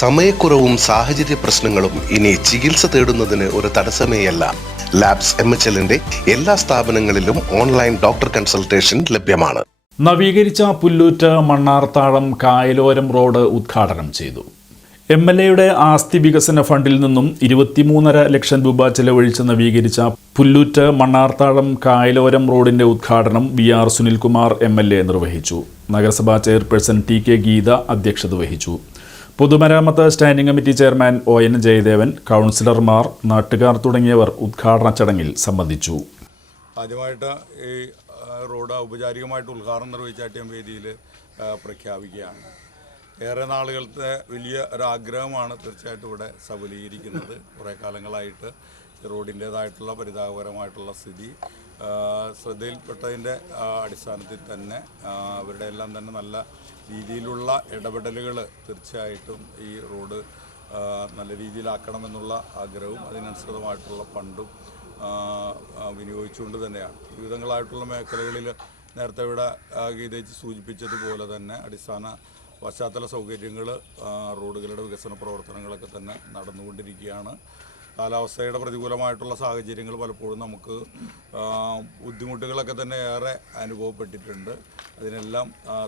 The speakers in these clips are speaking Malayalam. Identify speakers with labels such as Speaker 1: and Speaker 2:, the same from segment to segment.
Speaker 1: സമയക്കുറവും സാഹചര്യ പ്രശ്നങ്ങളും ഇനി ചികിത്സ തേടുന്നതിന് ഒരു തടസ്സമേയല്ല. ലാബ്സ് എം എച്ച് എല്ലിന്റെ എല്ലാ സ്ഥാപനങ്ങളിലും ഓൺലൈൻ ഡോക്ടർ കൺസൾട്ടേഷൻ ലഭ്യമാണ്.
Speaker 2: നവീകരിച്ച പുല്ലൂറ്റ് മണ്ണാർത്താഴം കായലോരം റോഡ് ഉദ്ഘാടനം ചെയ്തു. എം എൽ എയുടെ ആസ്തി വികസന ഫണ്ടിൽ നിന്നും ഇരുപത്തിമൂന്നര ലക്ഷം രൂപ ചെലവഴിച്ച് നവീകരിച്ച പുല്ലൂറ്റ് മണ്ണാർത്താഴം കായലോരം റോഡിന്റെ ഉദ്ഘാടനം V R Sunilkumar M L A നിർവഹിച്ചു. നഗരസഭാ ചെയർപേഴ്സൺ ടി കെ ഗീത അധ്യക്ഷത വഹിച്ചു. പൊതുമരാമത്ത് standing committee chairman O N Jayadevan കൗൺസിലർമാർ നാട്ടുകാർ തുടങ്ങിയവർ ഉദ്ഘാടന ചടങ്ങിൽ സംബന്ധിച്ചു.
Speaker 3: ആദ്യമായിട്ട് ഈ റോഡ് ഔപചാരികമായിട്ട് ഉദ്ഘാടനം നിർവഹിച്ച വേദിയിൽ പ്രഖ്യാപിക്കുകയാണ്. ഏറെ നാളുകളത്തെ വലിയ ഒരാഗ്രഹമാണ് തീർച്ചയായിട്ടും ഇവിടെ സബലീകരിക്കുന്നത്. കുറേ കാലങ്ങളായിട്ട് റോഡിന്റേതായിട്ടുള്ള പരിതാപകരമായിട്ടുള്ള സ്ഥിതി ശ്രദ്ധയിൽപ്പെട്ടതിന്റെ അടിസ്ഥാനത്തിൽ തന്നെ അവരുടെ എല്ലാം തന്നെ നല്ല രീതിയിലുള്ള ഇടപെടലുകൾ തീർച്ചയായിട്ടും ഈ റോഡ് നല്ല രീതിയിലാക്കണമെന്നുള്ള ആഗ്രഹവും അതിനനുസൃതമായിട്ടുള്ള ഫണ്ടും വിനിയോഗിച്ചുകൊണ്ട് തന്നെയാണ്. വിവിധങ്ങളായിട്ടുള്ള മേഖലകളിൽ നേരത്തെ ഇവിടെ ഗീതയിച്ച് സൂചിപ്പിച്ചതുപോലെ തന്നെ അടിസ്ഥാന പശ്ചാത്തല സൗകര്യങ്ങൾ റോഡുകളുടെ വികസന പ്രവർത്തനങ്ങളൊക്കെ തന്നെ നടന്നുകൊണ്ടിരിക്കുകയാണ്. കാലാവസ്ഥയുടെ പ്രതികൂലമായിട്ടുള്ള സാഹചര്യങ്ങൾ പലപ്പോഴും നമുക്ക് ബുദ്ധിമുട്ടുകളൊക്കെ തന്നെ ഏറെ അനുഭവപ്പെട്ടിട്ടുണ്ട്. അതിനെല്ലാം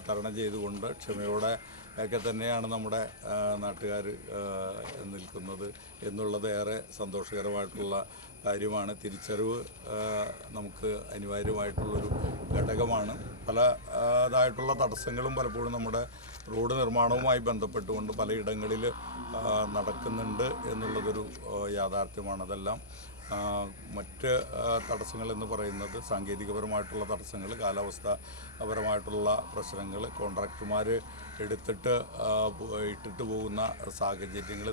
Speaker 3: തരണം ചെയ്തുകൊണ്ട് ക്ഷമയോടെ ഒക്കെ തന്നെയാണ് നമ്മുടെ നാട്ടുകാർ നിൽക്കുന്നത് എന്നുള്ളത് ഏറെ സന്തോഷകരമായിട്ടുള്ള കാര്യമാണ്. തിരിച്ചറിവ് നമുക്ക് അനിവാര്യമായിട്ടുള്ളൊരു ഘടകമാണ്. പല ഇതായിട്ടുള്ള തടസ്സങ്ങളും പലപ്പോഴും നമ്മുടെ റോഡ് നിർമ്മാണവുമായി ബന്ധപ്പെട്ടുകൊണ്ട് പലയിടങ്ങളിൽ നടക്കുന്നുണ്ട് എന്നുള്ളതൊരു യാഥാർത്ഥ്യമാണ് അതെല്ലാം മറ്റ് തടസ്സങ്ങൾ എന്ന് പറയുന്നത് സാങ്കേതികപരമായിട്ടുള്ള തടസ്സങ്ങൾ കാലാവസ്ഥാപരമായിട്ടുള്ള പ്രശ്നങ്ങൾ കോൺട്രാക്ടർമാർ എടുത്തിട്ട് ഇട്ടിട്ട് പോകുന്ന സാഹചര്യങ്ങൾ